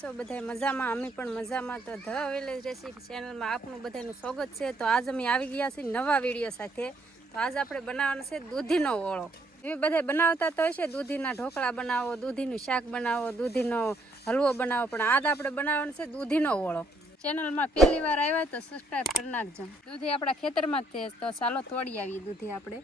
છો બધાય મજામાં? અમે પણ મજામાં। તો ધ વિલેજ રેસીપી ચેનલમાં આપનું બધાનું સ્વાગત છે। તો આજ અમે આવી ગયા છીએ નવા વિડીયો સાથે। તો આજ આપણે બનાવવાનો છે દૂધીનો ઓળો। તમે બધા બનાવતા તો હશે, દૂધીના ઢોકળા બનાવો, દૂધીનું શાક બનાવો, દૂધીનો હલવો બનાવો, પણ આજ આપણે બનાવવાનો છે દૂધીનો ઓળો। ચેનલમાં પહેલી વાર આવ્યા તો સબસ્ક્રાઈબ કરી નાખજો। દૂધી આપણા ખેતરમાં જ છે, તો ચાલો તોડી આવીએ દૂધી આપણે।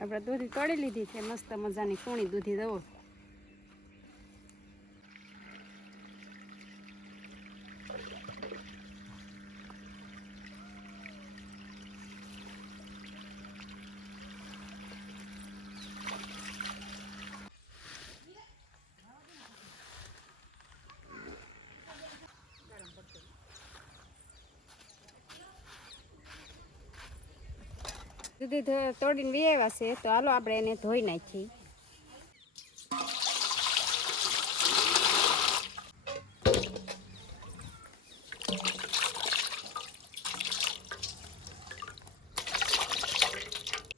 આપણે દૂધી તોડી લીધી છે, મસ્ત મજાની કૂણી દૂધી દવો। દૂધી તોડીને વી આવ્યા છે, તો હાલો આપણે એને ધોઈ નાખીએ।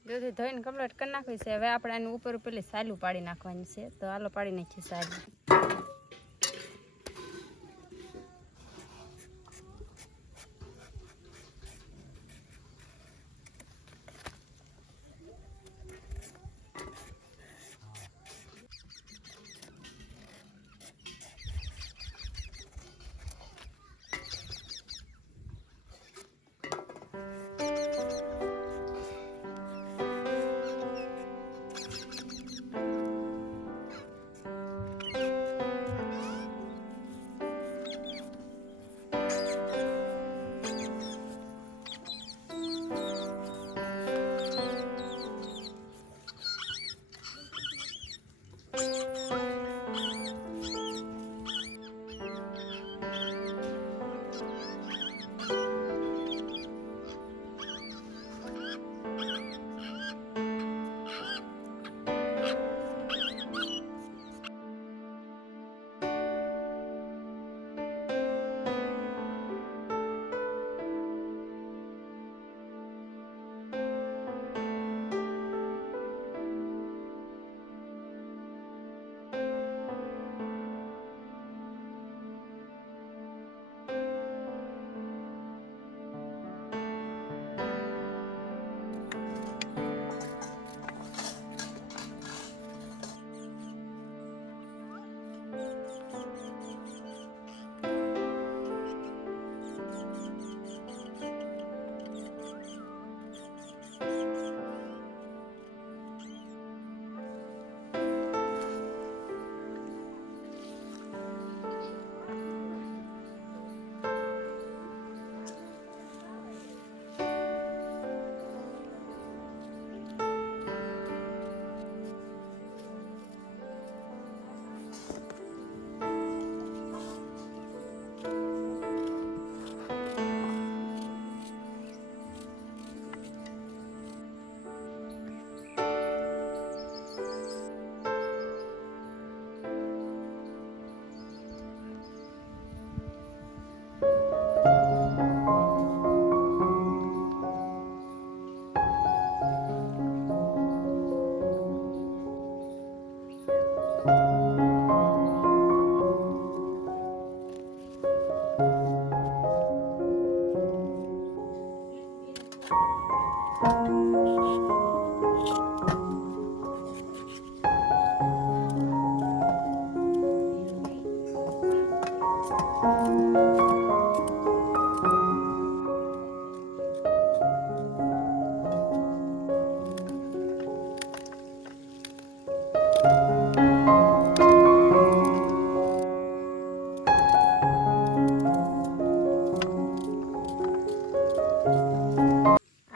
દૂધી ધોઈને કમ્પ્લીટ કરી નાખવી છે। હવે આપણે એની ઉપર પેલી સાલું પાડી નાખવાની છે, તો હાલો પાડી નાખીએ સાલું।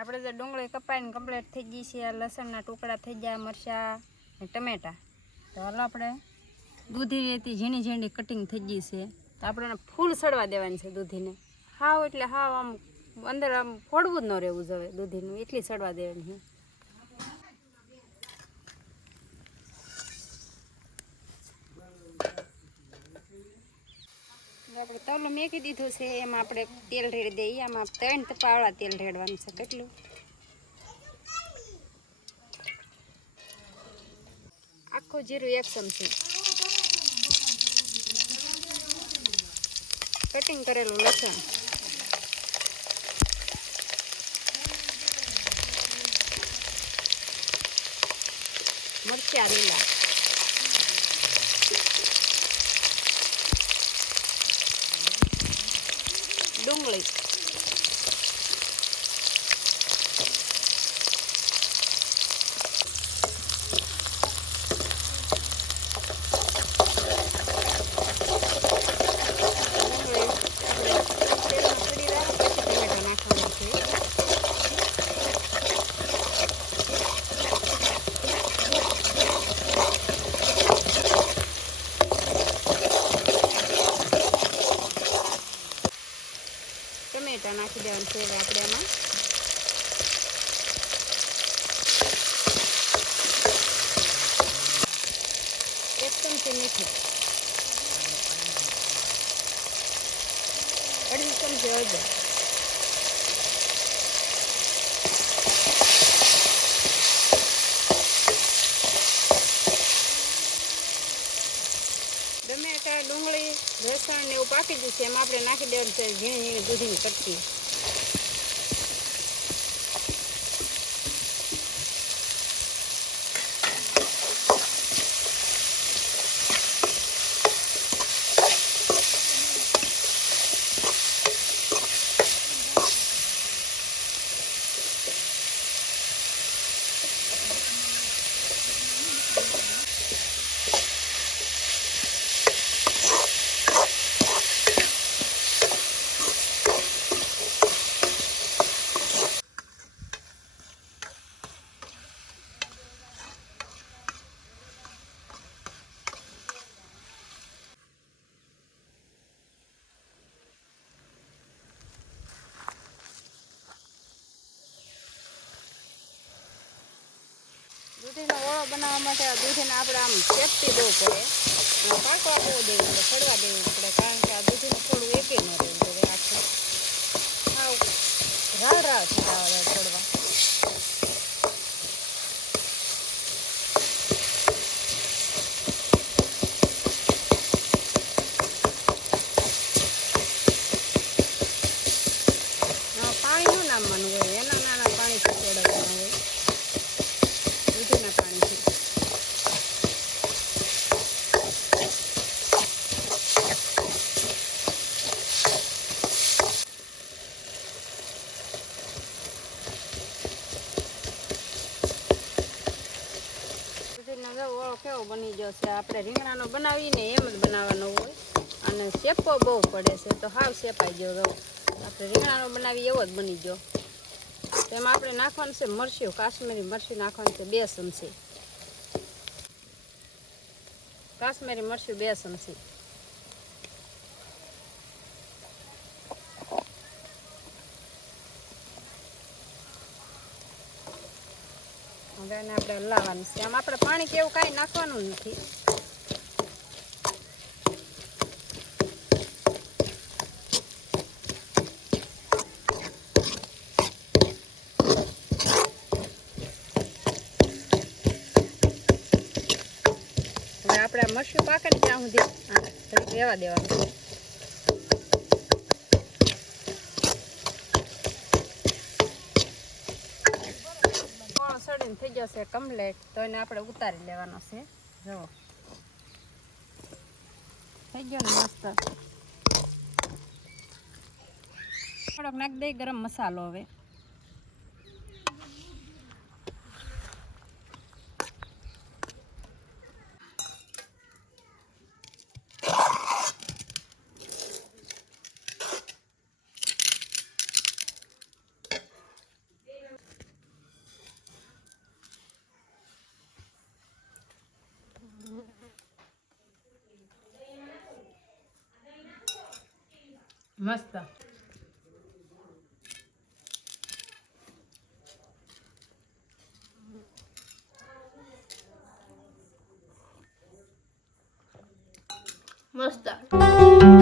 આપણે જે ડુંગળી કપાઈને કમ્પ્લીટ થઈ ગઈ છે, લસણના ટુકડા થઈ ગયા, મરચાં ને ટમેટા તો હાલો આપણે દૂધી રેતી ઝીણી ઝીણી કટિંગ થઈ ગઈ છે તો આપણે એને ફૂલ સડવા દેવાની છે દૂધીને હાવ એટલે હાવ આમ અંદર આમ ફોડવું જ ન રહેવું જોઈએ દૂધીનું એટલી સડવા દેવાની છે આપણે તવલો મેકી દીધું છે એમાં આપણે તેલ રેડી દઈએ આમાં 3 તપાવાળા તેલ રેડવાનું છે કેટલું આખું જીરું 1 ચમચી કટિંગ કરેલું લસણ મરચાં લીલા ડુંગળી ટમેટા નાખી દેવાનું છે હવે આપણે એમાં એક ચમચી મીઠું 2.5 ચમચી હળદર ટમેટા ડુંગળી લસણ ને એવું પાકી ગયું છે એમાં આપણે નાખી દેવાનું છે ઝીણી ઝીણી દૂધીની કટકી દૂધીનો ઓળો બનાવવા માટે દૂધીને આપણે આમ શેકતી દેવું પડે પાકવા બહુ દેવું પડે સડવા દેવું પડે કારણ કે આ દૂધીનું થોડું એકે ન રહેવું પડે આખું સાવ રાળ રાળ છોડવા છોડવા પાણી નું નામવાનું હોય એના નાના પાણીથી છોડવાનું હોય દૂધીના પાણીથી દૂધીનો ઓળો કેવો બની ગયો છે આપણે રીંગણાનો બનાવીને એમ જ બનાવવાનો હોય અને શેપો બહુ પડે છે તો હાવ શેપાઈ ગયો રવો આપણે રીંગણાનો બનાવી એવો જ બની ગયો તેમાં આપણે નાખવાનું છે મરચું કાશ્મીરી મરચું નાખવાનું છે 2 ચમચી કાશ્મીરી મરચું 2 ચમચી હવે એને આપણે હલાવવાનું છે આમ આપણે પાણી કે એવું કાંઈ નાખવાનું નથી આપણે મરચું પાકે ને ત્યાં સુધી રહેવા દેવાનું સડીને થઈ જશે કમ્પ્લીટ તો એને આપણે ઉતારી લેવાનો છે જુઓ થઈ ગયો ને મસ્ત થોડોક નાખી દઈ ગરમ મસાલો હવે મસ્ત. મસ્ત.